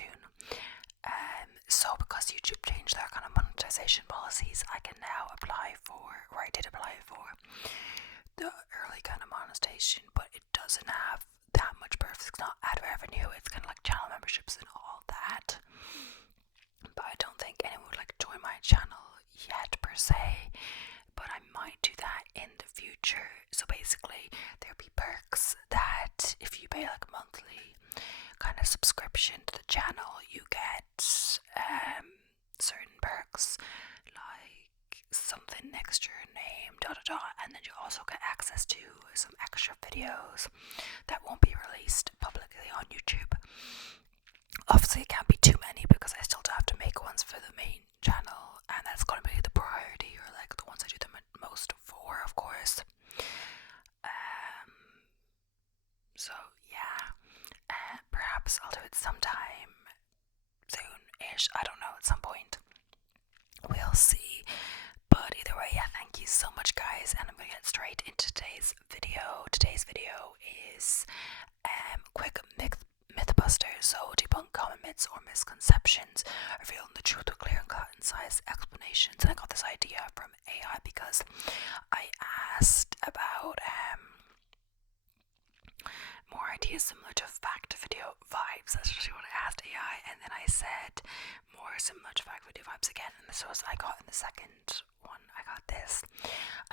soon. So because YouTube changed their kind of monetization policies, I can now apply for, or I did apply for, the early kind of monetization, but it doesn't have that much benefits. It's not ad revenue, it's kind of like channel memberships and all that. But I don't think anyone would like join my channel yet per se, but I might do that in the future. So basically there'll be perks that if you pay like a monthly kind of subscription to the channel, you get certain perks like something next to your name, and then you also get access to some extra videos that won't be released publicly on YouTube. Obviously it can't be too many because I still have to make ones for the main channel, and that's going to be the priority, or like the ones I do the most for, of course. So yeah, perhaps I'll do it sometime soon-ish, I don't know, at some point. We'll see. But either way, yeah, thank you so much guys, and I'm going to get straight into today's video. Today's video is quick Mythbusters, so debunk common myths or misconceptions, revealing the truth with clear and concise explanations. And I got this idea from AI because I asked about more ideas similar to fact video vibes. That's actually what I asked AI, and then I said more similar to fact video vibes again, and this was I got in the second one. I got this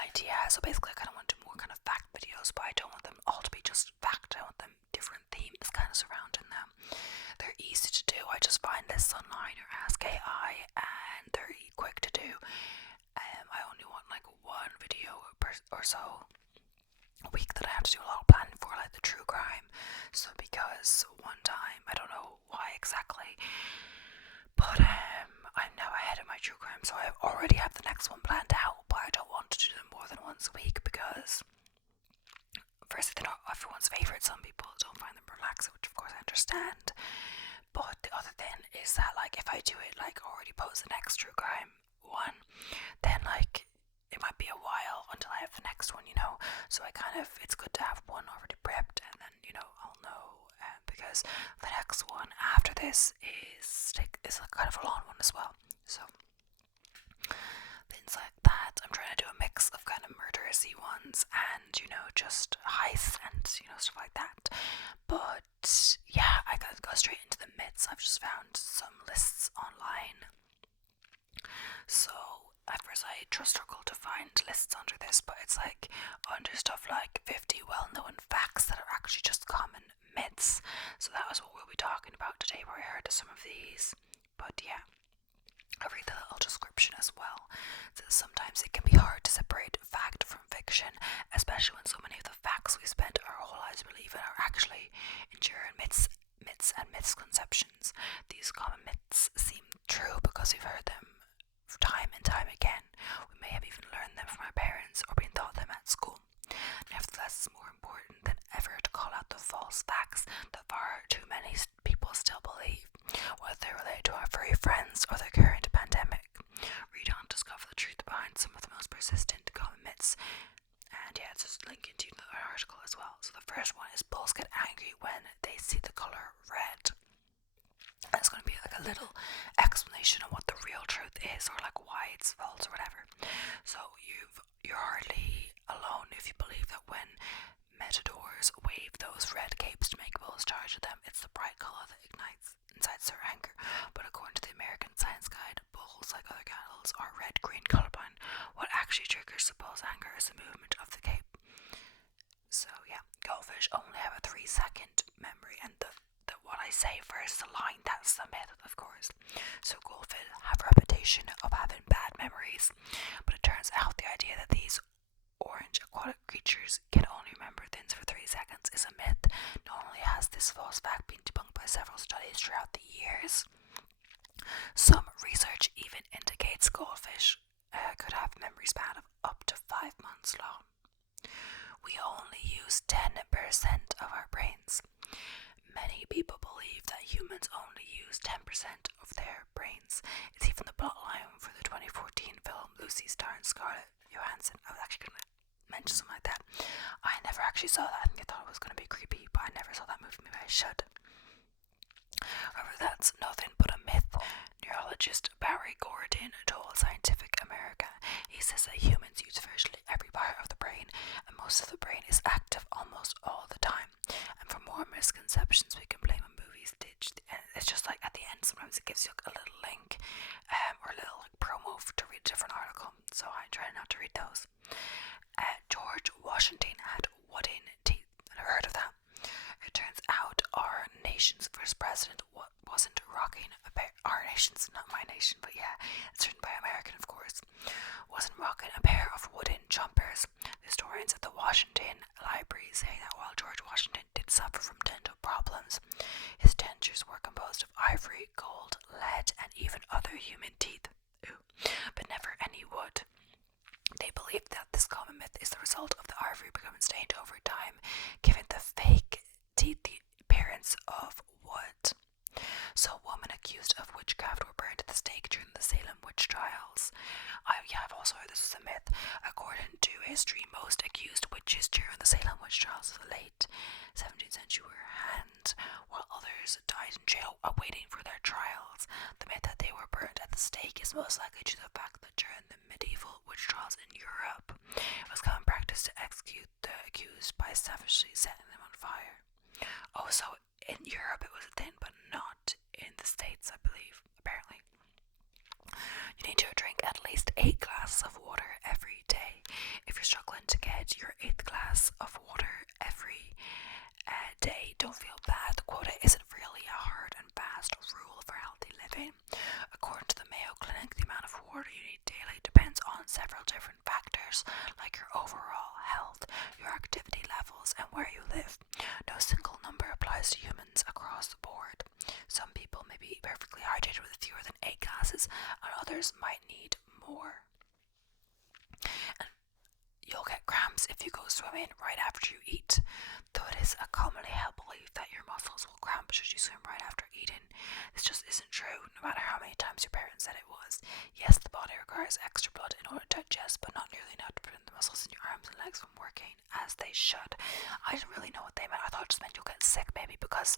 idea. So basically I kind of want to do more kind of fact videos, but I don't want them all to be just fact. I want them different themes kind of surrounding them. They're easy to do. I just find this online or ask AI, and they're quick to do. I only want like one video or so a week that I have to do a lot of planning for, like the true crime. So because one time, I don't know why exactly, but I'm now ahead of my true crime, so I already have the next one planned out, but I don't want to do them more than once a week because firstly they're not everyone's favourite. Some people don't find them relaxing, which of course I understand, but the other thing is that like if I do it like already post the next true crime one, then like it might be a while until I have the next one, you know. So it's good to have one already prepped, and then I'll know because the next one after this is a kind of a long one as well. So things like that. I'm trying to do a mix of kind of murderousy ones and just heist and stuff like that. But yeah, I gotta go straight into the myths. I've just found some lists online. So at first I struggled to find lists under this, but it's like under stuff like 50 well-known facts that are actually just common myths. So that was what we'll be talking about today, where I heard of some of these. But yeah, I'll read the little description as well. It says sometimes it can be hard to separate fact from fiction, especially when so many of the facts we spent our whole lives believing are actually enduring myths and misconceptions. These common myths seem true because we've heard them time and time again. We may have even learned them from our parents or been taught them at school. Nevertheless, it's more important than ever to call out the false facts that far too many people still believe, whether they relate to our furry friends or the current pandemic. Read on to discover the truth behind some of the most persistent common myths. And yeah, it's just linking to the article as well. So the first one is bulls get angry when they see the colour red. And it's going to be like a little explanation of what the real truth is, or like why it's false or whatever. So you're hardly alone if you believe that when matadors wave those red capes to make bulls charge at them, it's the bright colour that incites their anger. But according to the American Science Guide, bulls, like other cattle, are red-green colourblind. What actually triggers the bull's anger is the movement of the cape. So yeah, goldfish only have a 3-second memory, and what I say first, the line, that's the myth, of course. So goldfish have a reputation of having bad memories, but it turns out the idea that these orange aquatic creatures can only remember things for 3 seconds is a myth. Not only has this false fact been debunked by several studies throughout the years, some research even indicates goldfish could have a memory span of up to 5 months long. We only use 10% of our brains. Many people believe that humans only use 10% of their brains. It's even the plotline for the 2014 film Lucy starring Scarlett Johansson. I was actually going to mention something like that. I never actually saw that. I think I thought it was going to be creepy, but I never saw that movie. Maybe I should. However, that's says that humans use virtually every part of the brain, and most of the brain is active almost all the time. And for more misconceptions, we can blame a movie's ditch. It's just like at the end, sometimes it gives you a little link or a little promo to read a different article. So I try not to read those. George Washington had wooden teeth. I've heard of that. It turns out our nation's first president wasn't rocking a pair. Our nation's not my nation, but yeah, it's written by American, of course. Wasn't rocking a pair of wooden jumpers. Historians at the Washington Library say that while George Washington did suffer from dental problems, his dentures were composed of ivory, gold, lead, and even other human teeth. Ooh, but never any wood. They believe that this common myth is the result of the ivory becoming stained over time, giving the fake teeth the appearance of wood. So, women accused of witchcraft were burned at the stake during the Salem witch trials. I've also heard this is a myth. According to history, most accused witches during the Salem witch trials of the late 17th century were hanged, while others died in jail awaiting for their trials. The myth that they were burned at the stake is most likely due to the fact that during the medieval witch trials in Europe, it was common practice to execute the accused by savagely setting them on fire. Oh, so in Europe it was a thing, but not in the States, I believe, apparently. You need to drink at least 8 glasses of water every day. If you're struggling to get your 8th glass of water every day, don't feel bad. The quota isn't really a hard and fast rule for healthy living. According to the Mayo Clinic, the amount of water you need daily depends on several different factors, like your overall health, your activity levels, and where you live. No single number applies to humans across the board. Some people may be perfectly hydrated with fewer than 8 glasses, and others might need more. And you'll get cramps if you go swimming right after you eat, though it is a commonly held belief that your muscles will cramp should you swim right after eating. This just isn't true, no matter how many times your parents said it was. Yes, the body requires extra blood in order to digest, but not nearly enough to prevent the muscles in your arms and legs from working as they should. I didn't really know what they meant. I thought it just meant you'll get sick, maybe, because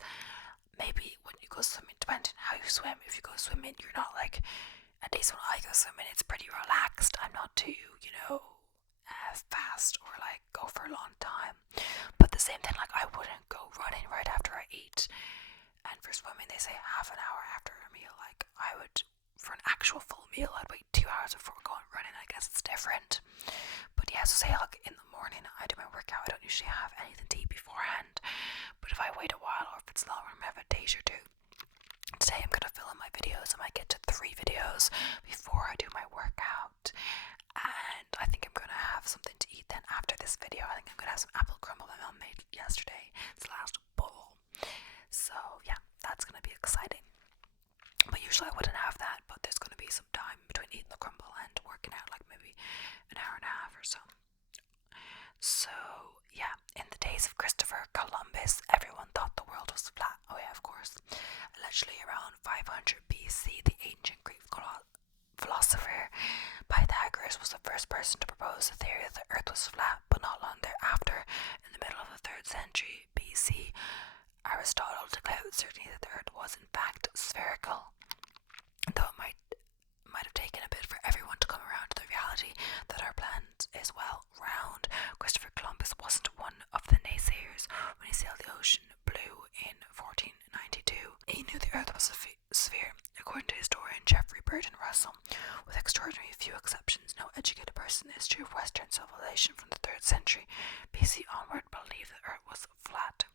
maybe when you go swimming, depending on how you swim, if you go swimming, you're not like, at least when I go swimming, it's pretty relaxed. I'm not too, fast or like go for a long time. But the same thing, like I wouldn't go running right after I eat. And for swimming, they say half an hour after a meal. Like I would, for an actual full meal, I'd wait 2 hours before going running. I guess it's different. But yeah, so say like in the morning, I do my workout. I don't usually have anything to eat beforehand. But if I wait a while or if it's longer, I might have a day or two. Today I'm going to fill in my videos. I might get to 3 videos before I do my workout. And I think I'm going to have something to eat then after this video. I think I'm going to have some apple crumble my mom made yesterday. It's the last bowl. So yeah, that's going to be exciting. But usually I wouldn't have that, but there's going to be some time between eating the crumble and working out, like maybe an hour and a half or so. So yeah, in the days of Christopher Columbus, everyone thought the world was flat. Oh yeah, of course. Allegedly around 500 BC, the ancient Greek philosopher Pythagoras was the first person to propose the theory that the earth was flat, but not long thereafter, in the middle of the 3rd century BC, Aristotle declared with certainty that the earth was in fact spherical. Though it might have taken a bit for everyone to come around to the reality that our planet is, well, round, Christopher Columbus wasn't one of the naysayers. When he sailed the ocean blue in 1492, he knew the earth was a sphere. According to historian Geoffrey Burton Russell, with extraordinary few exceptions, no educated person in the history of Western civilization from the 3rd century BC onward believed the earth was flat.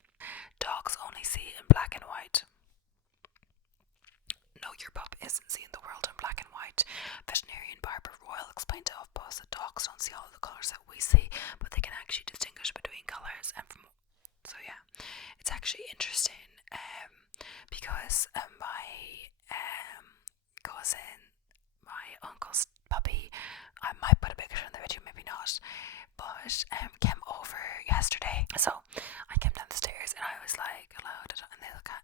Dogs only see in black and white. No, your pup isn't seeing the world in black and white. Veterinarian Barbara Royal explained to HuffPost that dogs don't see all the colours that we see, but they can actually distinguish between colours. So yeah, it's actually interesting because my cousin, my uncle's puppy, I might put a picture in the video, maybe not, but came over yesterday. So I came down the stairs and I was like, hello, and they look at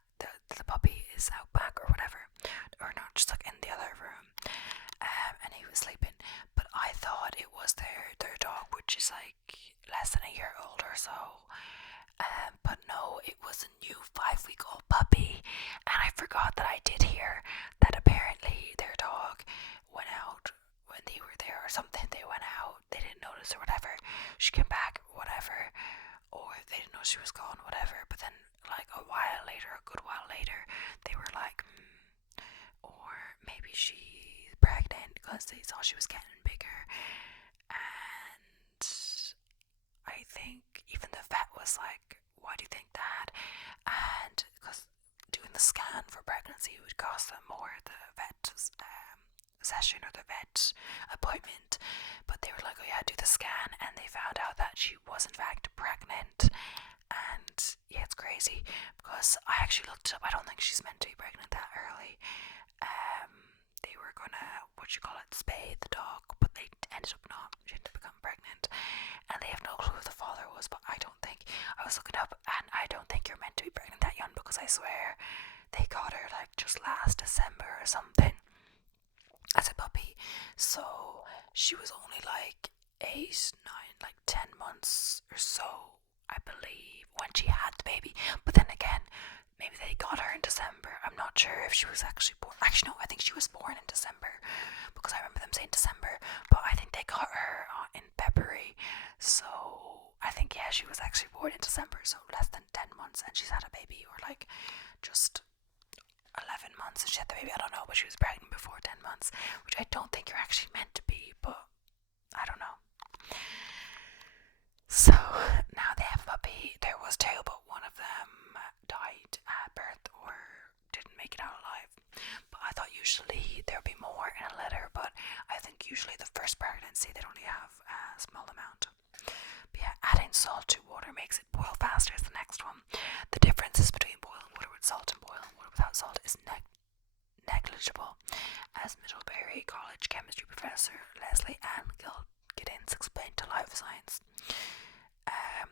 the puppy is out back or whatever, or not, just like in the other room, and he was sleeping. But I thought it was their dog, which is like less than a year old or so. But no, it was a new 5-week-old puppy, and I forgot that I did hear that apparently their dog went out when they were there or something. They went obviously saw she was getting bigger, and I think even the vet was like, why do you think that? And because doing the scan for pregnancy would cost them more, the vet session or the vet appointment, but they were like, oh yeah, do the scan, and they found out that she was in fact pregnant. And yeah, it's crazy because I actually looked it up. I don't think she's meant to be pregnant that early. They were gonna, spay the dog, but they ended up not. She ended up becoming pregnant, and they have no clue who the father was. But I don't think, I was looking up, and I don't think you're meant to be pregnant that young, because I swear they got her like just last December or something as a puppy. So she was only like 8, 9, like 10 months or so, I believe, when she had the baby. But then again, maybe they got her in December. I'm not sure if she was actually born. Actually, no, I think she was born in December, because I remember them saying December, but I think they got her in February. So I think, yeah, she was actually born in December, so less than 10 months, and she's had a baby, or like just 11 months and she had the baby. I don't know, but she was pregnant before 10 months, which I don't think you're actually meant to be, but I don't know. So now they have a puppy. There was 2, but one of them died at birth or didn't make it out alive. But I thought usually there would be more in a litter, but I think usually the first pregnancy they'd only have a small amount. But yeah, adding salt to water makes it boil faster is the next one. The differences between boiling water with salt and boiling water without salt is negligible, as Middlebury College chemistry professor Leslie Ann Giddens explained to Life Science.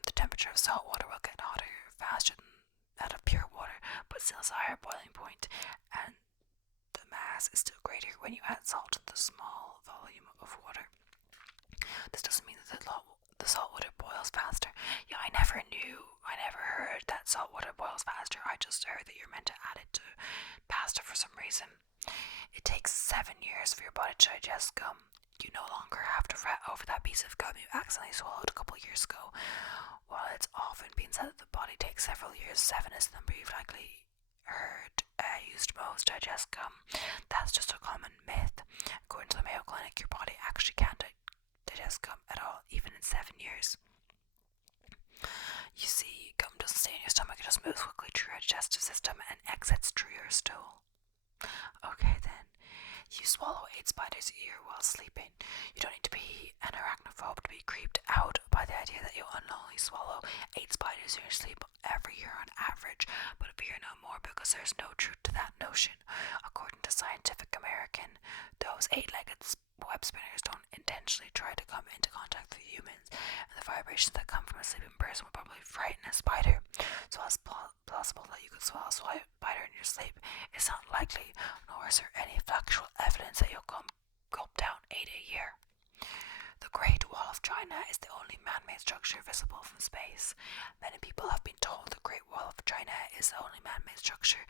The temperature of salt water will get hotter faster than that of pure water, but still has a higher boiling point, and the mass is still greater when you add salt to the small volume of water. This doesn't mean that the salt water boils faster. Yeah, I never heard that salt water boils faster. I just heard that you're meant to add it to pasta for some reason. It takes 7 years for your body to digest gum. You no longer have to fret over that piece of gum you accidentally swallowed a couple years ago. While it's often been said that the body takes several years, 7 is the number you've likely heard used most to digest gum. That's just a common myth. According to the Mayo Clinic, your body actually can't digest gum at all, even in 7 years. You see, gum doesn't stay in your stomach, it just moves quickly through your digestive system and exits through your stool. Okay then. You swallow 8 spiders a year while sleeping. You don't need to be an arachnophobe to be creeped out by the idea that you'll unknowingly swallow 8 spiders in your sleep every year on average, but fear no more, because there's no truth to that notion. According to Scientific American, those 8-legged web spinners don't intentionally try to come into contact with humans, and the vibrations that come from a sleeping person will probably frighten a spider. So it's possible that you could swallow a spider in your sleep. It's not likely, nor is there any factual evidence that you'll gulp down 8 a year. The Great Wall of China is the only man-made structure visible from space. Many people have been told the Great Wall of China is the only man-made structure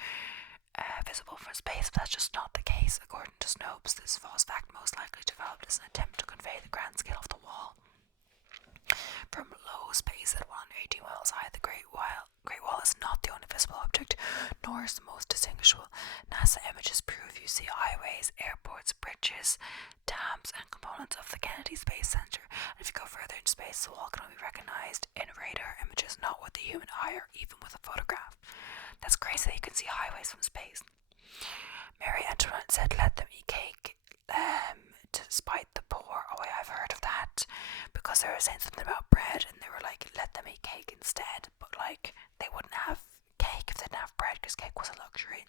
visible from space, but that's just not the case. According to Snopes, this false fact most likely developed as an attempt to convey the grand scale of the wall. From low space at 180 miles high, the Great Wall is not the only visible object, nor is the most distinguishable. NASA images prove you see highways, airports, bridges, dams, and components of the Kennedy Space Center. And if you go further in space, the wall can only be recognized in radar images, not with the human eye or even with a photograph. That's crazy that you can see highways from space. Marie Antoinette said, "Let them eat cake to spite the poor." Oh, yeah, I've heard of that, because they were saying something about bread, and they were like, let them eat cake instead, but like they wouldn't have cake if they didn't have bread, because cake was a luxury.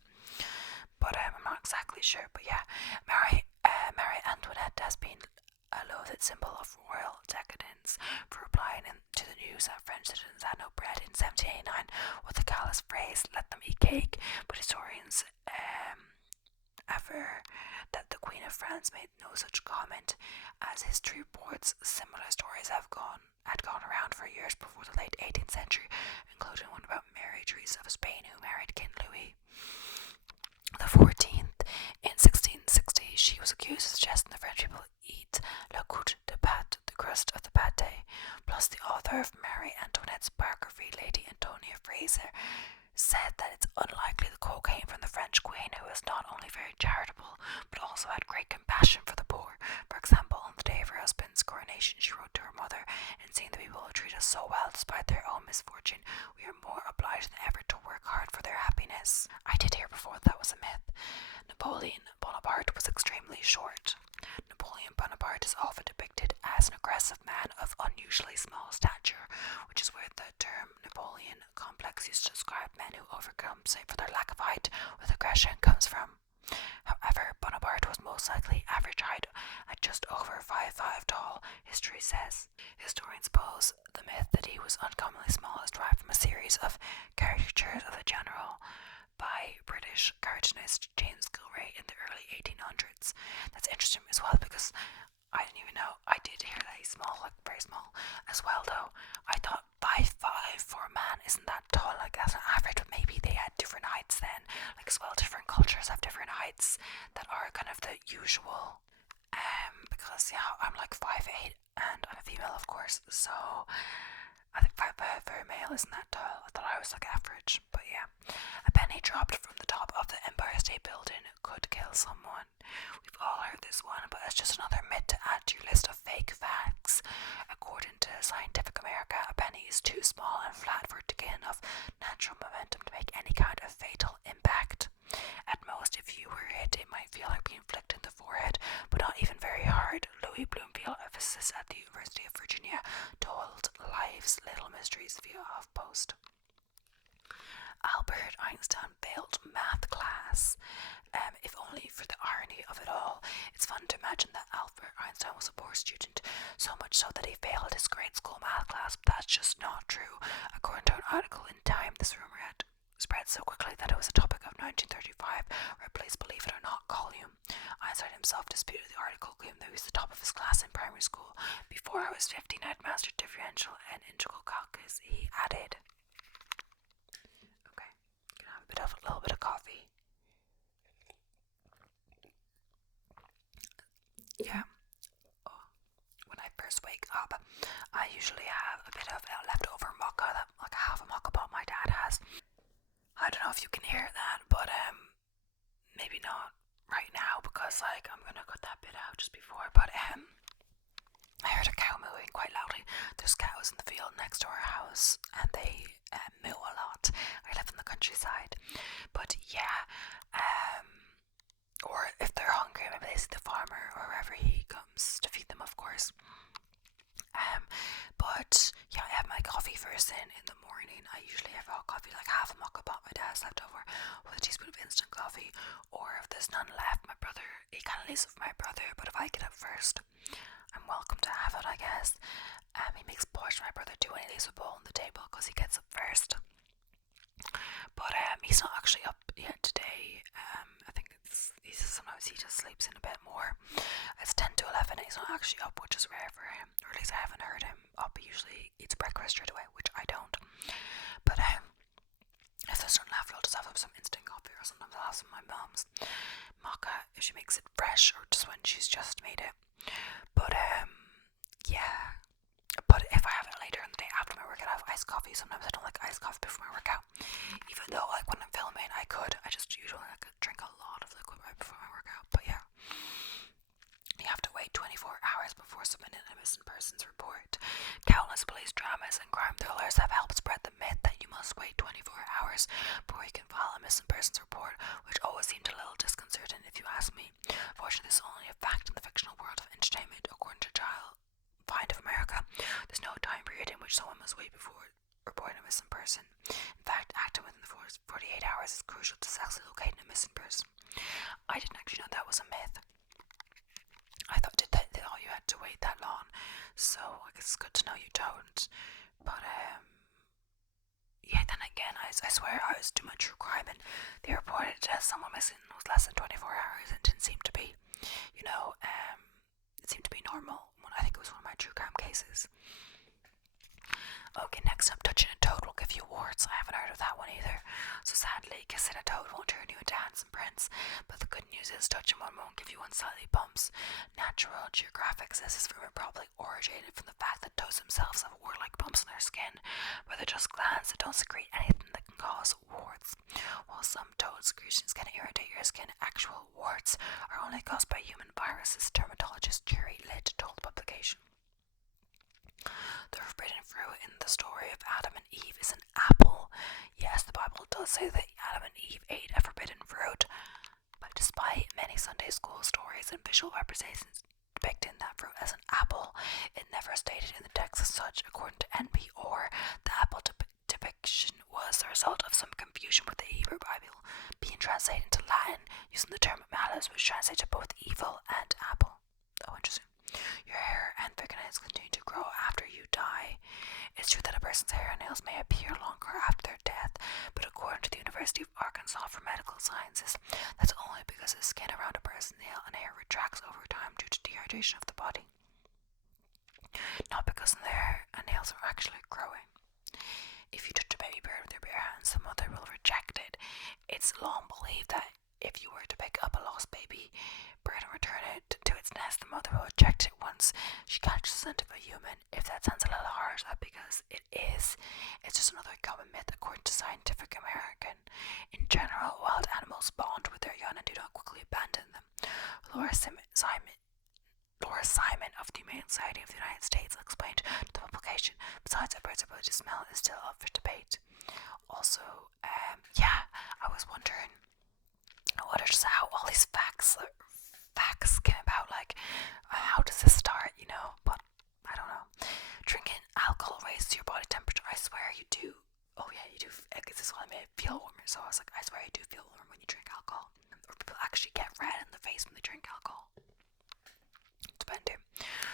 But I'm not exactly sure. But yeah, Marie Antoinette has been a loathed symbol of royal decadence for replying to the news that French citizens had no bread in 1789 with the callous phrase, "Let them eat cake." But historians aver that the Queen of France made no such comment, as history reports similar stories had gone around for years before the late 18th century, including one about Mary Theresa of Spain, who married King Louis the 14th in 1660. She was accused of suggesting the French people eat la croûte de pâte, the crust of the pâté. Plus, the author of Marie Antoinette's biography, Lady Antonia Fraser, said that it's unlikely the quote came from the French queen, who was not only very charitable but also had great compassion for the poor. says, I did hear before that was a myth. Napoleon Bonaparte was extremely short. Napoleon Bonaparte is often depicted as an aggressive man of unusually small stature, which is where the term Napoleon complex used to describe men who overcompensate for their lack of height with aggression comes from. However, Bonaparte was most likely average height at just over 5'5" tall, history says. Historians suppose the myth that he was uncommonly small is derived from a series of caricatures of the general by British cartoonist James Gilray in the early 1800s. That's interesting as well because I didn't even know. I did hear that he's small, like very small as well though. I thought 5'5" for a man isn't that tall, like that's an average, but maybe they had different heights then. Like as well, different cultures have different heights that are kind of the usual. Because yeah, I'm like 5'8" and I'm a female of course, so I think 5'5" for a male isn't that tall. I thought I was like average, but yeah. A penny dropped from the top of the Empire State Building could kill someone. We've all heard this one, but it's just another myth to add to your list of fake facts. According to Scientific America, a penny is too small and flat for it to gain enough natural momentum to make any kind of fatal impact. At most, if you were hit, it might feel like being flicked in the forehead, but not even very hard. Louis Bloomfield, a physicist at the University of Virginia, told Life's Little Mysteries via HuffPost. Albert Einstein failed math class. If only for the irony of it all. It's fun to imagine that Albert Einstein was a poor student, so much so that he failed his grade school math class, but that's just not true. According to an article in Time, this rumor had spread so quickly that it was a topic of 1935 Ripley's Believe It or Not column. Einstein himself disputed the article, claiming that he was the top of his class in primary school. Before I was 15, I'd mastered differential and integral calculus, he added. Okay, gonna have a little bit of coffee. Yeah. Oh. When I first wake up, I usually have a bit of leftover mocha, that like half a mocha pot my dad has. I don't know if you can hear that, but maybe not right now because like I'm gonna cut that bit out just before. But I heard a cow mooing quite loudly. There's cows in the field next to our house, and they moo a lot. I live in the countryside, but yeah. Or if they're hungry, maybe they see the farmer or wherever he comes to feed them, of course. But yeah, I have my coffee first thing in the morning. I usually have hot coffee, like half a mocha pot my dad's left over, with a teaspoon of instant coffee. Or if there's none left, my brother, he kind of leaves it for my brother, but if I get up first, I'm welcome to have it, I guess. He makes porridge for my brother too, and he leaves a bowl on the table because he gets up first. But he's not actually up yet today. I think sometimes he just sleeps in a bit more. It's 10 to 11 and he's not actually up, which is rare for him, or at least I haven't heard him up. He usually eats breakfast straight away, which I don't. But if there's none left, I'll just have some instant coffee, or sometimes I'll have some of my mom's mocha if she makes it fresh, or just when she's just made it. But yeah. But if I have it later in the day after my workout, I have iced coffee. Sometimes I don't like iced coffee before my workout. Even though, like, when I'm filming, I just usually like drink a lot of liquid right before my workout. But yeah. You have to wait 24 hours before submitting a missing persons report. Countless police dramas and crime thrillers have helped spread the myth that you must wait 24 hours before you can file a missing persons report, which always seemed a little disconcerting if you ask me. Fortunately, this is only a fact in the fictional world of entertainment, according to Child Find of America. There's no time period in which someone must wait before reporting a missing person. In fact, acting within the 48 hours is crucial to successfully locating a missing person. I didn't actually know that was a myth. I thought that all you had to wait that long, so I guess it's good to know you don't. But yeah, then again, I swear I was too much true crime, and they reported someone missing was less than 24 hours, and it didn't seem to be, it seemed to be normal. I think it was one of my true crime cases. Okay, next up, touching a toad will give you warts. I haven't heard of that one either. So sadly, kissing a toad won't turn you into handsome prince. But the good news is touching one won't give you unsightly bumps. Natural Geographic says this rumor probably originated from the fact that toads themselves have wart-like bumps on their skin, but they're just glands that don't secrete anything that can cause warts. While some toad secretions can irritate your skin, actual warts are only caused by human viruses, dermatologist Jerry Litt told the publication. The forbidden fruit in the story of Adam and Eve is an apple. Yes, the Bible does say that Adam and Eve Sunday school stories and visual representations depicting that fruit as an apple. It never stated in the text as such. According to NP, or the apple depiction was the result of some confusion with the Hebrew Bible being translated into Latin using the term malus, which translates to both evil and apple. Oh, interesting. Your hair and fingernails continue to grow after you die. It's true that a person's hair and nails may appear longer after their death, but according to the University of Arkansas for Medical Sciences, that's only because the skin around a person's nail and hair retracts over time due to dehydration of the body, not because their hair and nails are actually growing. If you touch a baby bird with your bare hands, the mother will reject it. It's long believed that if you were to pick up a lost baby bird and return it to its nest, the mother will reject it once she catches the scent of a human. If that sounds a little harsh, that's because it is. It's just another common myth according to Scientific American. In general, wild animals bond with their young and do not quickly abandon them. Laura Simon of the Humane Society of the United States explained to the publication, besides a bird's ability to smell is still up for debate. Also, I was wondering how all these facts came about, like, how does this start, but I don't know. Drinking alcohol raises your body temperature. I swear you do. Oh yeah, you do. This is what I made it feel warmer, so I was like, I swear you do feel warm when you drink alcohol. Or people actually get red in the face when they drink alcohol. Depending.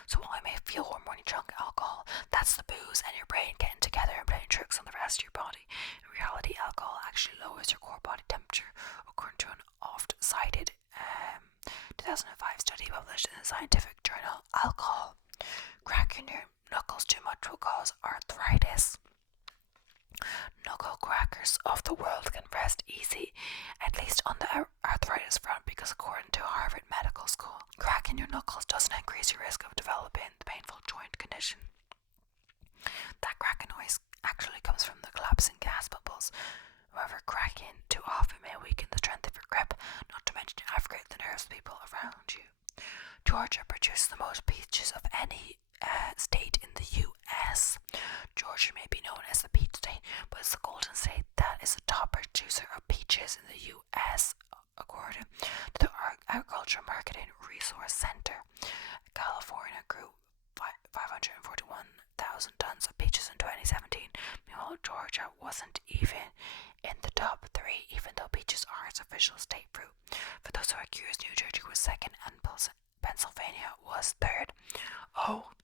So while I may feel warm when you drink alcohol, that's the booze and your brain getting together and playing tricks on the rest of your body. In reality, alcohol actually lowers your core body temperature, according to an oft-cited 2005 study published in the scientific journal Alcohol. Cracking your knuckles too much will cause arthritis. Knuckle crackers of the world can rest easy, at least on the arthritis front, because according to Harvard Medical School, cracking your knuckles doesn't increase your risk of developing the painful joint condition. That cracking noise actually comes from the collapsing gas bubbles. However, cracking too often may weaken the strength of your grip, not to mention aggravate the nerves of people around you. Georgia produces the most peaches of any state in the U.S. Georgia may be known as the peach state, but it's the golden state that is the top producer of peaches in the U.S., according to the Agricultural Marketing Resource Center. California grew 541,000 tons of peaches in 2017. Meanwhile, Georgia wasn't even in the top 3, even though peaches are its official state fruit. For those who are curious, New Jersey was second and Pennsylvania was third. Oh,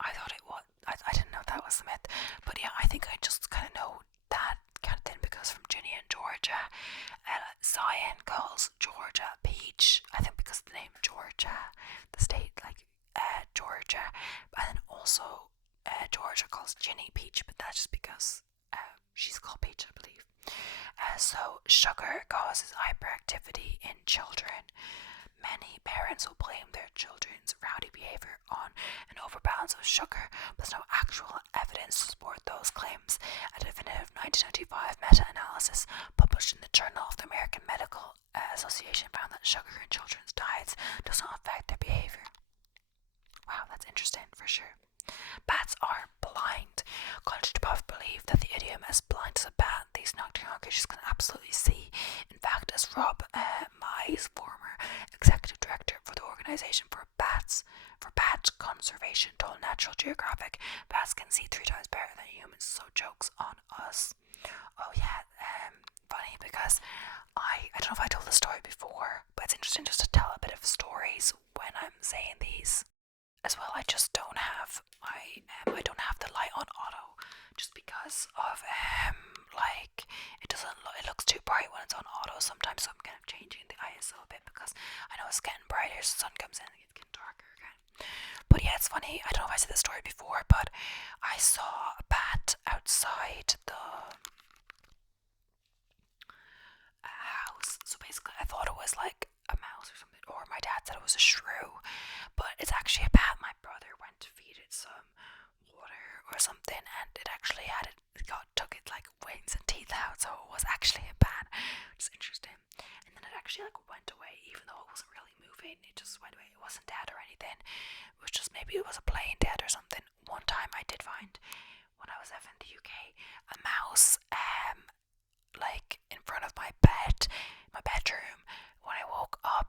I thought it was. I didn't know that was the myth. But yeah, I think I just kind of know that kind of thing because from Ginny in Georgia, Zion calls Georgia peach. I think because of the name Georgia, the state, like Georgia. And then also Georgia calls Ginny peach, but that's just because she's called peach, I believe. So sugar causes hyperactivity in children. Many parents will blame their children's rowdy behavior on an overbalance of sugar, but there's no actual evidence to support those claims. A definitive 1995 meta-analysis published in the Journal of the American Medical Association found that sugar in children's diets does not affect their behavior. Wow, that's interesting for sure. Bats are blind. College debuffs believe that the idiom as blind as a bat, these nocturnal creatures can absolutely see. In fact, as Rob Mize, former executive director for the Organization for Bat Conservation, told Natural Geographic, bats can see 3 times better than humans, so joke's on us. Oh yeah, funny because I don't know if I told the story before, but it's interesting just to tell a bit of stories when I'm saying these. As well, I just don't have I don't have the light on auto, just because of it looks too bright when it's on auto sometimes, so I'm kind of changing the ISO a bit because I know it's getting brighter, so the sun comes in and it's getting darker again. But yeah, it's funny, I don't know if I said this story before, but I saw a bat outside the house. So basically I thought it was like a mouse or something, or my dad said it was a shrew, but it's actually a bat. My brother went to feed it some water or something, and it actually took its like wings and teeth out, so it was actually a bat, which is interesting. And then it actually like went away, even though it wasn't really moving. It just went away. It wasn't dead or anything. It was just, maybe it was a plane dead or something. One time I did find, when I was in the UK, a mouse like in front of my bedroom. When I woke up,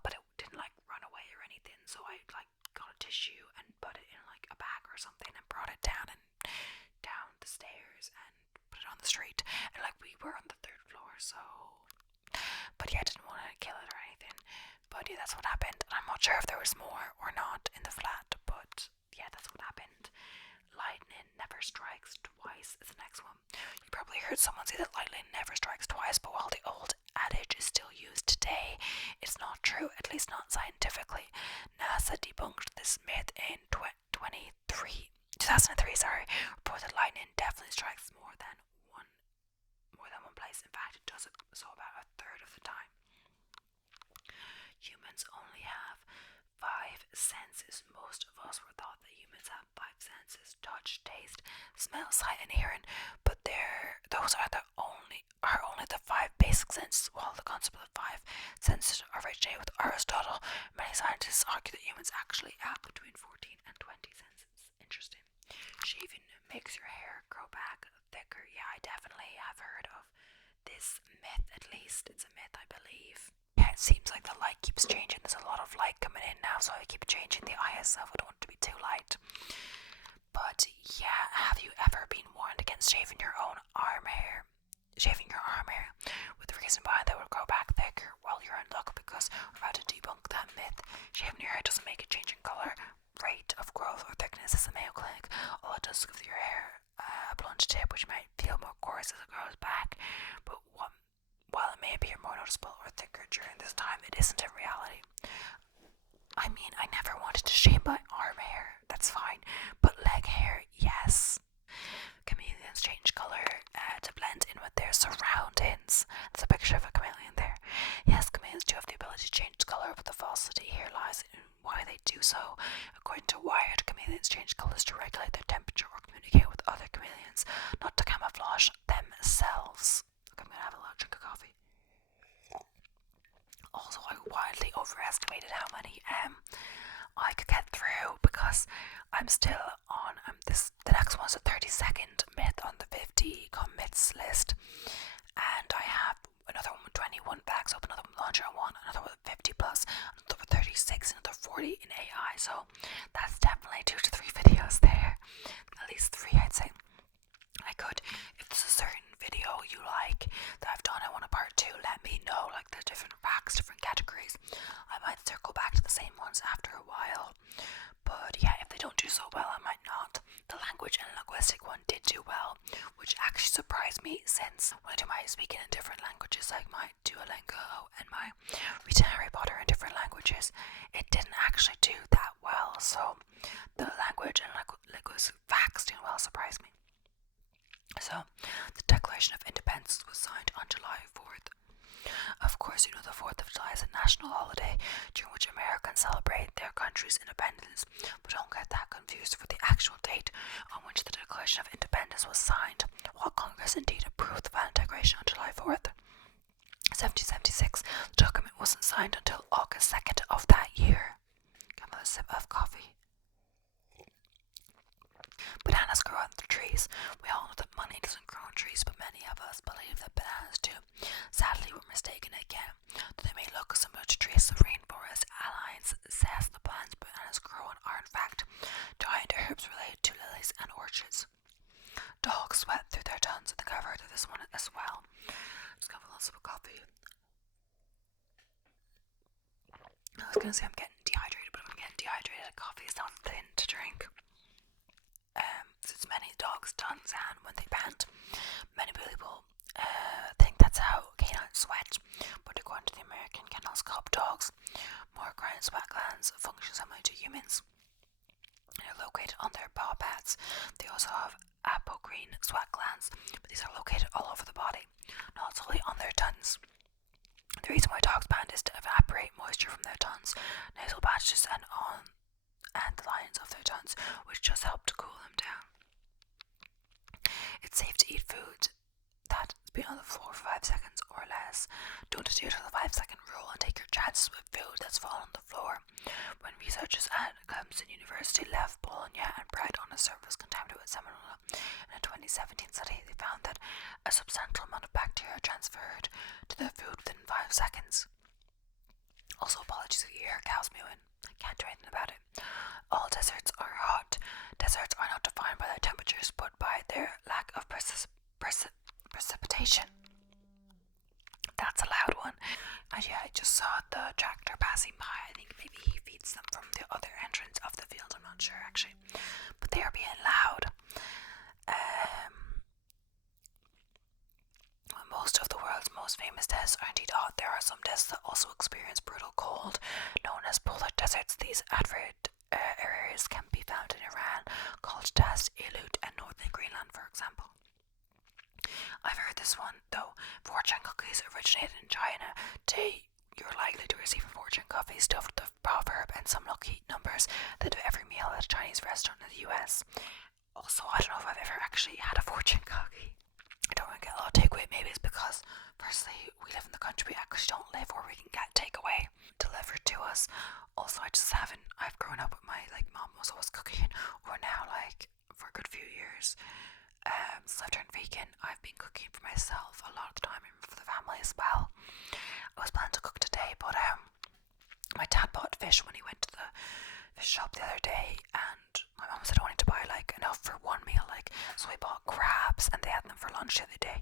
senses. Most of us were thought that humans have five senses: touch, taste, smell, sight, and hearing. But those are only the five basic senses. While the concept of five senses originated with Aristotle, many scientists argue that humans actually have between 14 and 20 senses. Interesting. Shaving makes your hair grow back thicker. Yeah, I definitely have heard of this myth. At least it's a myth, I believe. Yeah, it seems like the light keeps changing. There's a lot of light coming in now, so I keep changing the ISO. I don't want it to be too light. But yeah, have you ever been warned against shaving your arm hair? With the reason behind that would grow back thicker. Well, you're in luck, because we're about to debunk that myth. Shaving your hair doesn't make it change in colour, rate of growth, or thickness. As a Mayo Clinic, all it does is give your hair a blunt tip, which might feel more coarse as it grows back. But while it may appear more noticeable or thicker during this time, it isn't in reality. I mean, I never wanted to shave my arm hair. That's fine, but leg hair, yes. Chameleons change colour to blend in with their surroundings. There's a picture of a chameleon there. Yes, chameleons do have the ability to change colour, but the falsity here lies in why they do so. According to Wired, chameleons change colours to regulate their temperature or communicate with other chameleons, not to camouflage themselves. Look, I'm going to have a little drink of coffee. Also, I wildly overestimated how many I could get through, because I'm still on the next one's a 30-second myth on the 50 myths list, and I have another one with 21 facts up, another one with 101, another with 50 plus, another with 36, another 40 in AI. So that's definitely 2 to 3 videos there, at least 3 I'd say. I could, if there's a certain video you like that I've done, I want a part 2, let me know, like the different facts, different categories. I might circle back to the same ones after a while, but yeah, if they don't do so well, I might not. The language and linguistic one did do well, which actually surprised me, since when I do my speaking in different languages, like my Duolingo and my reading Harry Potter in different languages, it didn't actually do that well. So the language and linguistic facts doing well surprised me. So, the Declaration of Independence was signed on July 4th. Of course, you know the 4th of July is a national holiday during which Americans celebrate their country's independence, but don't get that confused for the actual date on which the Declaration of Independence was signed. While Congress indeed approved the Violent Declaration on July 4th, 1776, the document wasn't signed until August 2nd of that year. Give me a sip of coffee. Bananas grow on the trees. We all know that money doesn't grow on trees, but many of us believe that bananas do. Sadly, we're mistaken again. Though they may look similar to trees of rainforest, Alliance says the plants bananas grow on are in fact giant herbs related to lilies and orchids. Dogs sweat through their tongues. I think I've heard of this one as well. Just have a little sip of coffee. I was going to say I'm getting dehydrated, but I'm getting dehydrated. Coffee is not thin to drink. Since many dogs' tongues and when they pant, many people think that's how canines sweat, but according to the American Kennel Club, dogs' more ground sweat glands function similar to humans. They're located on their paw pads. They also have apocrine sweat glands, but these are located all over the body, not solely on their tongues. The reason why dogs pant is to evaporate moisture from their tongues, nasal patches, and the lines of their tongues, which just help to cool them down. It's safe to eat food that has been on the floor for 5 seconds or less. Don't adhere to the 5-second rule and take your chances with food that's fallen on the floor. When researchers at Clemson University left bologna and bread on a surface contaminated with salmonella in a 2017 study, they found that a substantial amount of bacteria transferred to the food within 5 seconds. Also, apologies if you hear cows mewing. Can't do anything about it. All deserts are hot. Deserts are not defined by their temperatures, but by their lack of precipitation. That's a loud one. And yeah, I just saw the tractor passing by. I think maybe he feeds them from the other entrance of the field. I'm not sure actually, but they are being loud. Most of the world's most famous deserts are indeed hot. There are some deserts that also experience brutal cold, known as polar deserts. These arid areas can be found in Iran, Kolchast, Aleut, and northern Greenland, for example. I've heard this one though. Fortune cookies originated in China. They you're likely to receive a fortune cookie stuffed with the proverb and some lucky numbers that do every meal at a Chinese restaurant in the US. Also, I don't know if I've ever actually had a fortune cookie. I don't really get a lot of takeaway. Maybe it's because, firstly, we live in the country. We actually don't live where we can get takeaway delivered to us. Also, I've grown up with my, mom was always cooking, or now, for a good few years, since I've turned vegan, I've been cooking for myself a lot of the time and for the family as well. I was planning to cook today, but my dad bought fish when he went to the fish shop the other day, and my mom said I wanted to buy enough for one meal, so we bought crabs and they had them for lunch the other day.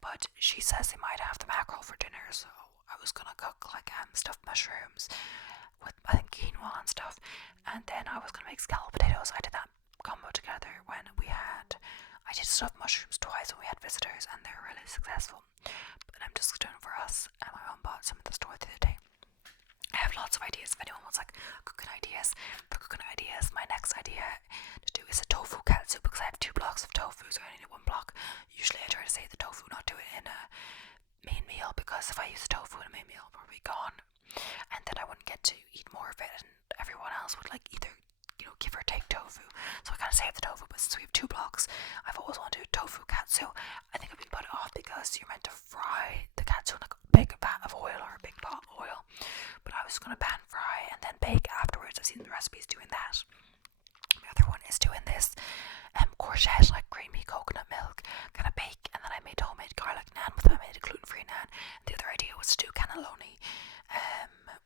But she says they might have the mackerel for dinner, so I was gonna cook stuffed mushrooms with I think quinoa and stuff, and then I was gonna make scalloped potatoes. I did that combo together when I did stuffed mushrooms twice when we had visitors, and they're really successful. But I'm just doing it for us, and my mom bought some at the store the other day. I have lots of ideas. If anyone wants cooking ideas, my next idea to do is a tofu katsu, because I have 2 blocks of tofu, so I only need 1 block. Usually I try to save the tofu, not do it in a main meal, because if I use the tofu in a main meal, it'll probably be gone, and then I wouldn't get to eat more of it, and everyone else would either give or take tofu. So I kind of save the tofu, but since we have 2 blocks, I've always wanted to do tofu katsu. I think I've been put off because you're meant to fry the katsu in a big vat of oil or a big pot of oil, but I was going to pan fry and then bake afterwards. I've seen the recipes doing that. The other one is doing this courgette, creamy coconut milk, kind of bake, and then I made homemade garlic naan with them. I made a gluten-free naan. And the other idea was to do cannelloni,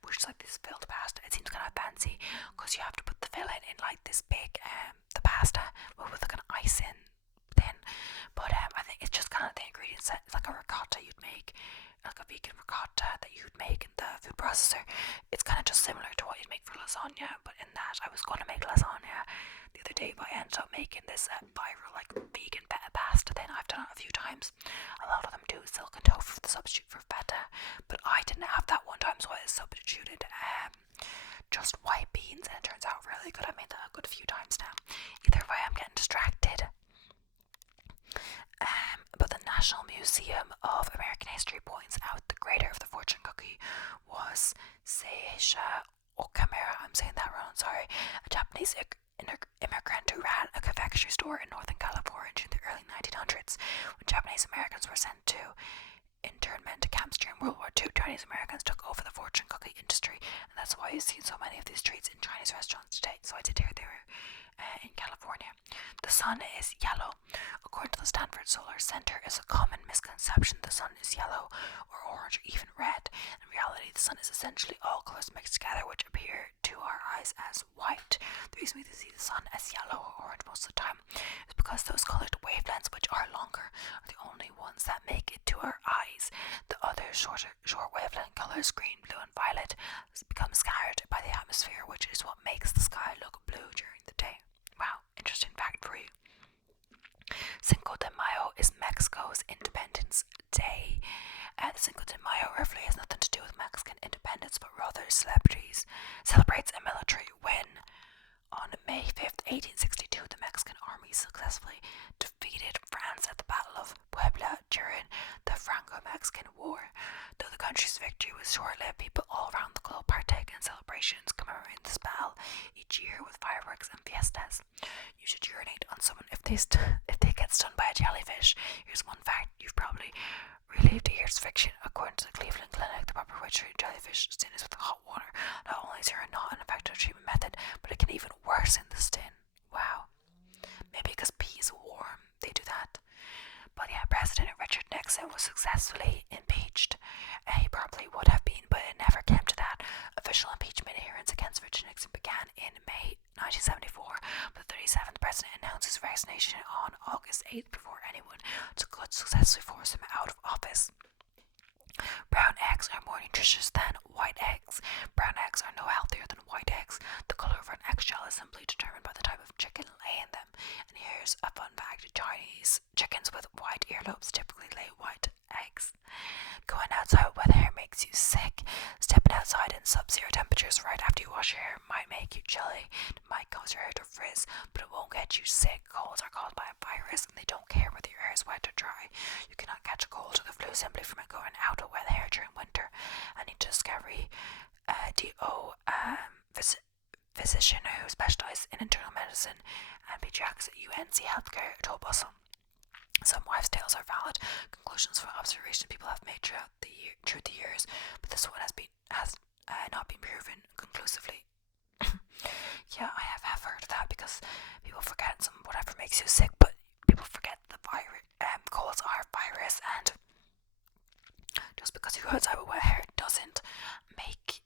which is this filled pasta. It seems kind of fancy because you have to put the filling in this big the pasta, but with kind of ice in then. But I think it's just kind of the ingredients set. It's like a ricotta you'd make, like a vegan ricotta that you'd make in the food processor. It's kind of just similar to what you'd make for lasagna, but in that I was going to make lasagna the other day, but I ended up making this viral vegan feta pasta. Then I've done it a few times. A lot of them do silken tofu for the substitute for feta, but I didn't have that one time, so I substituted just white beans, and it turns out really good. I made that a good few times now. Either way, I'm getting distracted. But the National Museum of American History points out the creator of the fortune cookie was Seisha Okamura. I'm saying that wrong, sorry. A Japanese immigrant who ran a confectionery store in Northern California in the early 1900s. When Japanese Americans were sent to internment camps during World War II, Chinese Americans took over the fortune cookie industry, and that's why you've seen so many of these treats in Chinese restaurants today. So I did hear they were in California. The sun is yellow. According to the Stanford Solar Center, is a common misconception the sun is yellow or orange or even red. In reality, the sun is essentially all colors mixed together, which appear to our eyes as white. The reason we see the sun as yellow or orange most of the time is because those colored wavelengths, which are longer, are the only ones that make it to our eyes. The other short wavelength colors, green, blue, and violet, become scattered by the atmosphere, which is what makes the sky look blue during the day. Wow, interesting fact for you. Cinco de Mayo is Mexico's Independence Day. The Cinco de Mayo roughly has nothing to do with Mexican independence, but rather celebrates a military win. On May 5th, 1862, the Mexican army successfully defeated France at the Battle of Puebla during the Franco-Mexican War. Though the country's victory was short-lived, people all around the globe partake in celebrations commemorating this battle each year with fireworks and fiestas. You should urinate on someone if they get stung by a jellyfish. Here's one fact you've probably relieved a year's fiction. According to the Cleveland Clinic, the proper way to treat jellyfish sting is with hot water. Not only is there not an effective treatment method, but it can even worsen the sting. Wow. Maybe because pee is warm, they do that. But yeah, President Richard Nixon was successfully impeached. He probably would have been, but it never came to that. Official impeachment hearings against Richard Nixon began in May 1974, but the 37th president announced his resignation on August 8th before anyone could successfully force him out of office. Brown eggs are more nutritious than white eggs. Brown eggs are no healthier than white eggs. The color of an egg shell is simply determined by the type of chicken laying them. And here's a fun fact: Chinese chickens with white earlobes typically lay white eggs. Going outside with wet hair makes you sick. Stepping outside in sub-zero temperatures right after you wash your hair might make you chilly. It might cause your hair to frizz, but it won't get you sick. Colds are caused by a virus, and they don't care whether your hair is wet or dry. You cannot catch a cold or the flu simply from going out with wet hair during winter. I need to discover physician who specialised in internal medicine and paediatrics at UNC Healthcare told us some wives' tales are valid conclusions from observation people have made through the years, but this one has not been proven conclusively. Yeah, I have heard of that because people forget some whatever makes you sick, but people forget the virus. Colds are virus, and just because you got type of wet hair doesn't make,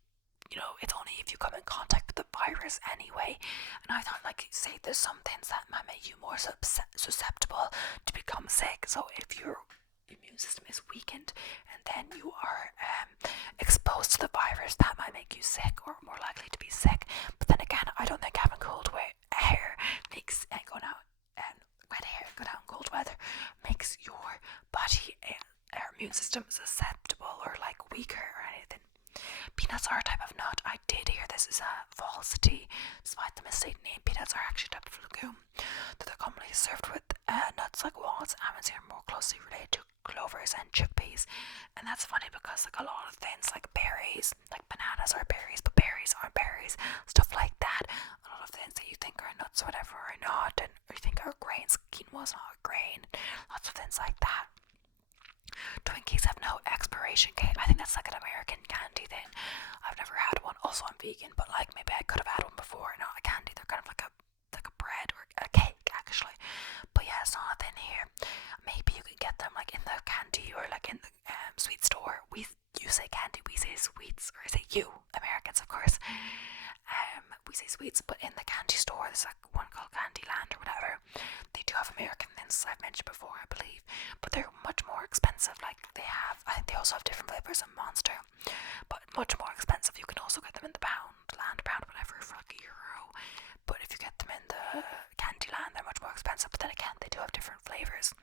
it's only if you come in contact with the virus anyway. And I thought, like, say there's some things that might make you more susceptible to become sick. So if your immune system is weakened and then you are exposed to the virus, that might make you sick or more likely to be sick. But then again, I don't think having hair makes going out and wet hair, go out in cold weather, makes your body immune system susceptible or like weaker or anything. Peanuts are a type of nut. I did hear this is a falsity. Despite the misleading name, peanuts are actually a type of legume that they're commonly served with. Nuts like walnuts and almonds are more closely related to clovers and chickpeas. And that's funny because like a lot of things like berries, like bananas are berries, but berries aren't berries, stuff like that. A lot of things that you think are nuts or whatever are not, and or you think are grains, quinoa's not a grain, lots of things like that. Twinkies have no expiration date. I think that's like an American candy thing. I've never had one. Also, I'm vegan, but like maybe I could have had one before. Not a candy. They're kind of like a bread or a cake actually. But yeah, it's not a thing here. Maybe you can get them like in the candy or like in the sweet store. You say candy, we say sweets, or is it you Americans, of course? We say sweets, but in the candy store, there's like one called Candyland or whatever. They do have American things, I've mentioned before, I believe, but they're much more expensive. Like I think they also have different flavors of Monster, but much more expensive. You can also get them in the pound, whatever, for like €1. But if you get them in the Candyland, they're much more expensive. But then again, they do have different flavors.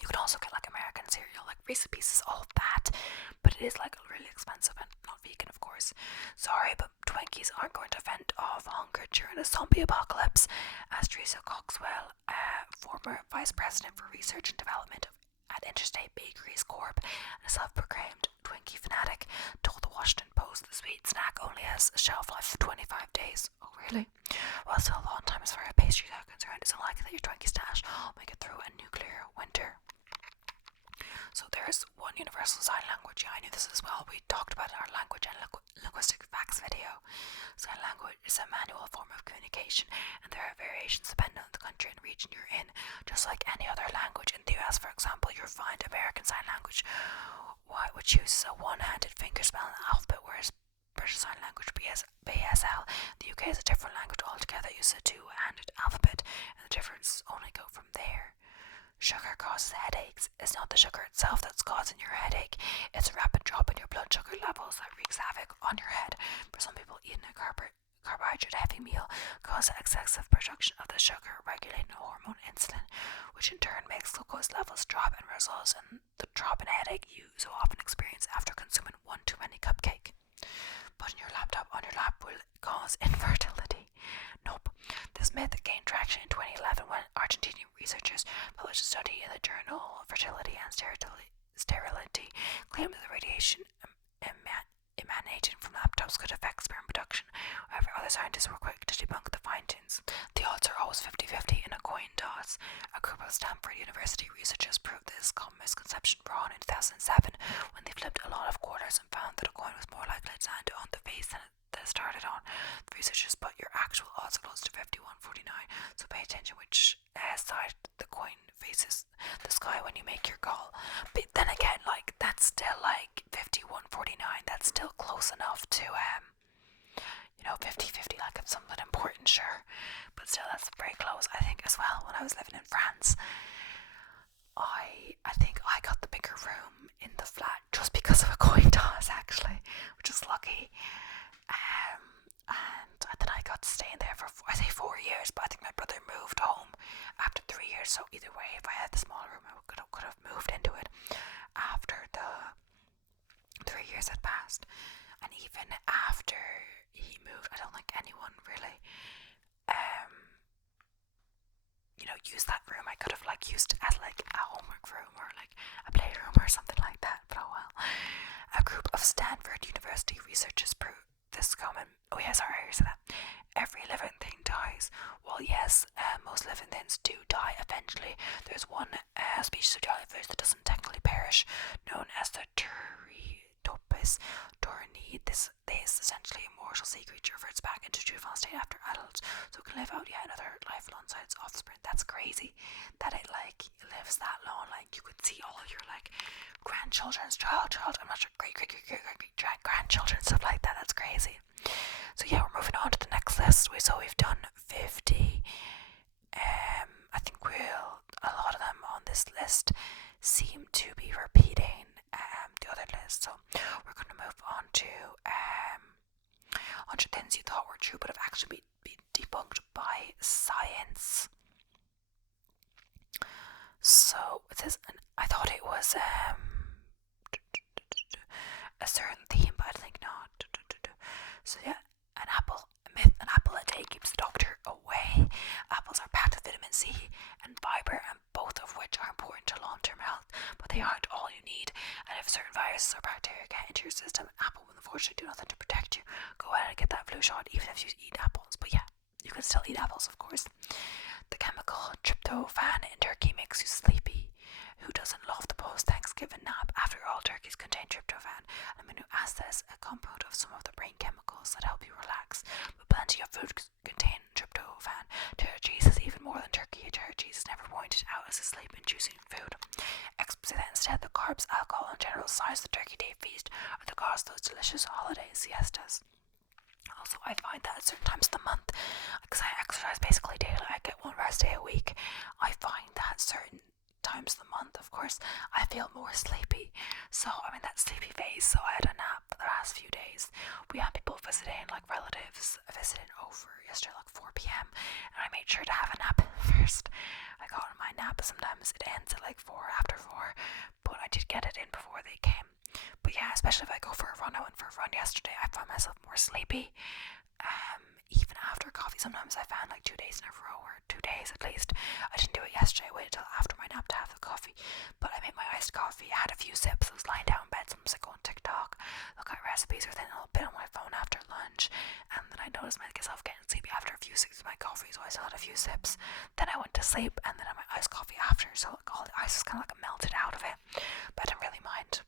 You can also get like American cereal, like Reese's Pieces, all of that, but it is like really expensive and not vegan, of course. Sorry, but Twinkies aren't going to fend off hunger during a zombie apocalypse, as Teresa Coxwell, former vice president for research and development at Interstate Bakeries Corp and a self-proclaimed Twinkie fanatic, told the Washington Post the sweet snack only has a shelf life of 25 days. Oh, really? Well, still a long time as far as pastries are concerned. It's unlikely that your Twinkie stash will make it through a nuclear winter. So there's one universal sign language. Yeah, I knew this as well. We talked about our language and linguistic facts video. Sign language is a manual form of communication, and there are variations depending on the country and region you're in. Just like any other language, in the US, for example, you'll find American Sign Language, which uses a one-handed fingerspelling alphabet, whereas British Sign Language (BSL). The UK is a different language altogether. It uses a two-handed alphabet, and the differences only go from there. Sugar causes headaches. It's not the sugar itself that's causing your headache. It's a rapid drop in your blood sugar levels that wreaks havoc on your head. For some people, eating a carbohydrate-heavy meal causes excessive production of the sugar, regulating the hormone insulin, which in turn makes glucose levels drop and results in the drop in headache you so often experience after consuming one too many cupcake. Putting your laptop on your lap will cause infertility. Nope. This myth gained traction in 2011 when Argentinian researchers published a study in the journal Fertility and Sterility, claimed that the radiation emanating from laptops could affect sperm production. However, other scientists were quick to debunk the findings. The odds are always 50-50 in a coin toss. A group of Stanford University researchers proved this common misconception wrong in 2007 when they flipped a lot of quarters and found that a coin was more likely to land on the face than it started on. The researchers put your actual odds close to 51-49, so pay attention which side the coin faces the sky when you make your call. But then again, like, that's still like 51-49, that's still close enough to 50-50, like it's something important, sure, but still that's very close. I think as well, when I was living in France, I think I got the bigger room in the flat just because of a coin toss, actually, which is lucky. And then I got to stay in there for, I say 4 years, but I think my brother moved home after 3 years, so either way, if I had the smaller room, I could have moved into it after the 3 years had passed. And even after he moved, I don't think anyone really used that room. I could have like used it as like a homework room or like a playroom or something like that, but oh well. A group of Stanford University researchers this comment. Oh yeah, sorry, I said that. Every living thing dies. Well, yes, most living things do die eventually. There's one species of jellyfish that doesn't technically perish, known as the Turritopus dorni. This is essentially a immortal sea creature for its back into juvenile state after adults, so it can live out yet another life alongside its offspring. That's crazy that it like lives that long. Like you could see all of your like grandchildren's child, I'm not sure, great grandchildren, stuff like that. That's crazy. So yeah, we're moving on to the next list. So we've done 50. I think a lot of them on this list seem to be repeating the other list. So we're going to move on to 100 things you thought were true but have actually been debunked by science. So it says, I thought it was a certain theme, but I think not. So yeah, an apple a day keeps the doctor away. Apples are packed with vitamin C and fiber, and both of which are important to long-term health, but they aren't all you need. And if certain viruses or bacteria get into your system, an apple will unfortunately do nothing to protect you. Go ahead and get that flu shot, even if you eat apples. But yeah, you can still eat apples, of course. The chemical tryptophan in turkey makes you sleepy. Who doesn't love the post-Thanksgiving nap? After all, turkeys contain tryptophan, an amino acid, a compound of some of the brain chemicals that help you relax. But plenty of food contain tryptophan. Cheddar cheese is even more than turkey. Cheddar cheese is never pointed out as a sleep-inducing food. Experts say that instead, the carbs, alcohol, and general size of the turkey day feast are the cause of those delicious holiday siestas. Also, I find that at certain times of the month, because I exercise basically daily, I get one rest day a week. I find that certain times of the month, of course, I feel more sleepy. So I'm in that sleepy phase. So I had a nap for the last few days. We had people visiting, like relatives visiting over yesterday, like 4 p.m. and I made sure to have a nap first. I got on my nap. Sometimes it ends at like 4 after 4, but I did get it in before they came. But yeah, especially if I go for a run. I went for a run yesterday. I found myself more sleepy. Even after coffee, sometimes I found like 2 days in a row, or 2 days at least. I didn't do it yesterday. I waited till after my nap to have the coffee. But I made my iced coffee. I had a few sips. I was lying down in bed. Sometimes I go on TikTok, look at recipes, or then a little bit on my phone after lunch. And then I noticed myself getting sleepy after a few sips of my coffee. So I still had a few sips. Then I went to sleep, and then I had my iced coffee after. So like all the ice was kind of like melted out of it. But I didn't really mind.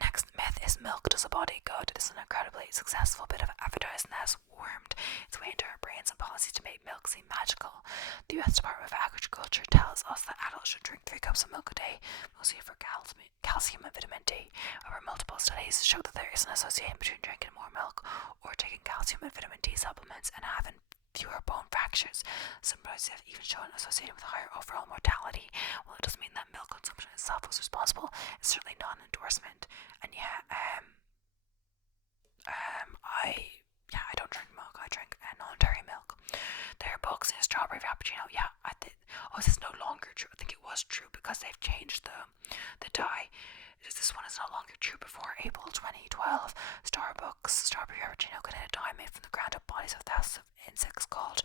Next myth is milk does a body good. This is an incredibly successful bit of advertising that has wormed its way into our brains and policies to make milk seem magical. The US Department of Agriculture tells us that adults should drink 3 cups of milk a day, mostly for calcium and vitamin D. However, multiple studies show that there is an association between drinking more milk or taking calcium and vitamin D supplements and having fewer bone fractures. Some studies have even shown associated with higher overall mortality. While it doesn't mean that milk consumption itself was responsible, it's certainly not an endorsement. And yeah, I don't drink milk. I drink non-dairy milk. There are books in strawberry frappuccino. Yeah, this is no longer true. I think it was true because they've changed the dye. This one is no longer true. Before April 2012, Starbucks strawberry frappuccino contained a dye made from the ground up bodies of thousands of insects called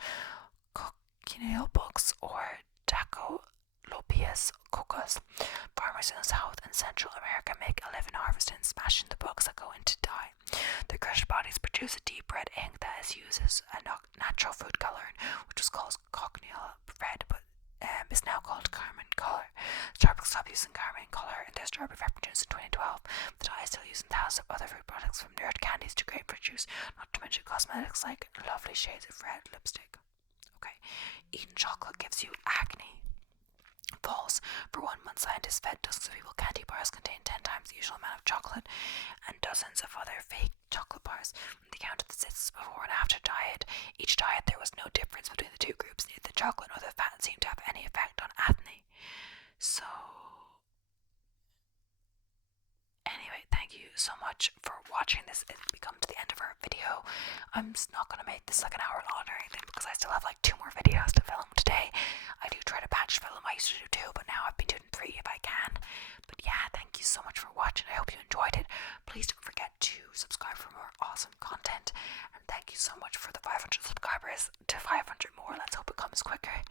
cochineal bugs or Dactylopius coccus. Farmers in South and Central America make a living harvesting and smashing the bugs that go into dye. The crushed bodies produce a deep red ink that is used as a natural food coloring, which was called cochineal red, but is now called carmine color. Starbucks stopped using carmine color in their strawberry frappuccinos in 2012. The dye is still used in thousands of other food products, from nerd candies to grapefruit juice, not to mention cosmetics like lovely shades of red lipstick. Okay, eating chocolate gives you acne. False. For 1 month, scientists fed dozens of people candy bars contain 10 times the usual amount of chocolate and dozens of other fake chocolate bars. When they counted the sits before and after each diet, there was no difference between the two groups. Neither the chocolate nor the fat seemed to have any effect on acne. So, anyway, thank you so much for watching this. We come to the end of our video. I'm not going to make this like an hour long or anything because I still have like 2 more videos to film today. I do try to batch film. I used to do 2, but now I've been doing 3 if I can. But yeah, thank you so much for watching. I hope you enjoyed it. Please don't forget to subscribe for more awesome content. And thank you so much for the 500 subscribers to 500 more. Let's hope it comes quicker.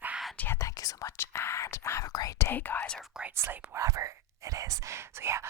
And yeah, thank you so much. And have a great day, guys, or have a great sleep, whatever it is. So yeah,